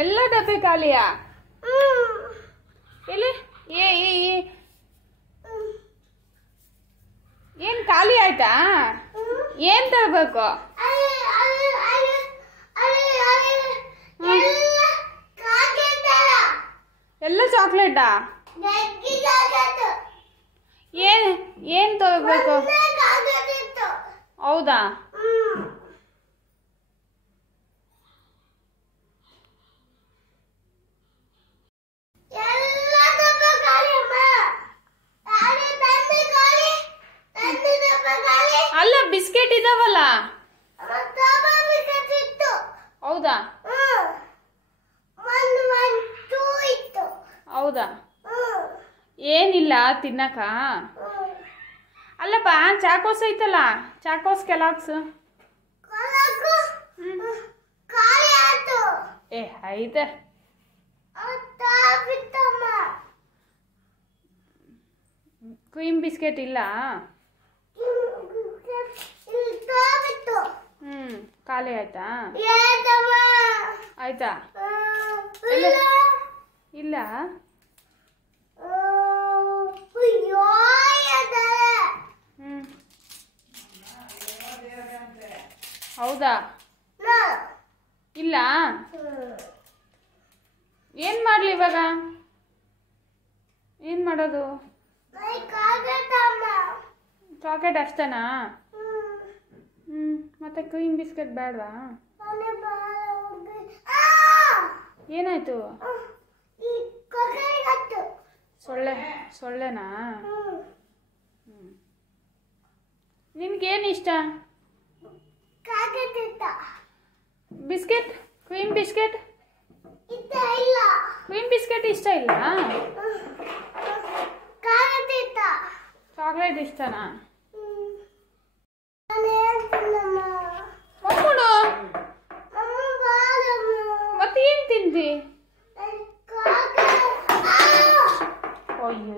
ಎಲ್ಲ ಡಬ್ಬೆ ಖಾಲಿಯಾ? ಎಲ್ಲಿ ಏನ್ ಖಾಲಿ ಆಯ್ತಾ? ಏನ್ ತರಬೇಕು? ಎಲ್ಲ ಚಾಕ್ಲೇಟಾ? ಏನ್ ತರಬೇಕು? ಹೌದಾ? ಅಲ್ಲ ಬಿಸ್ಕೆಟ್ ಇದಾವಲ್ಲ. ಹೌದಾ? ಹೌದಾ? ಏನಿಲ್ಲ ತಿನ್ನಕ. ಅಲ್ಲಪ್ಪ ಚಾಕೋಸ್ ಐತಲ್ಲ, ಚಾಕೋಸ್ ಕೆಲಾಕ್ಸ್ ಐತೆ. ಕ್ರೀಮ್ ಬಿಸ್ಕೆಟ್ ಇಲ್ಲ? ಖಾಲಿ ಆಯ್ತಾ? ಆಯ್ತಾ? ಇಲ್ಲ ಹೌದಾ? ಇಲ್ಲ ಏನ್ ಮಾಡ್ಲಿ ಇವಾಗ? ಏನ್ ಮಾಡೋದು? ಚಾಕ್ಲೇಟ್ ಅಷ್ಟೇನಾ? ಮತ್ತೆ ಕ್ರೀಮ್ ಬಿಸ್ಕೆಟ್ ಬೇಡವಾ? ಏನಾಯ್ತು? ಸೊಳ್ಳೆನಾ? ನಿನ್ಗೇನು ಇಷ್ಟ? Biscuit, cream biscuit? Cream biscuit ಇಷ್ಟ ಇಲ್ಲ? ಚಾಕ್ಲೇಟ್ ಇಷ್ಟನಾ? ಮತ್ತೇನ್ ತಿಂದಿ? ಅಯ್ಯೋ.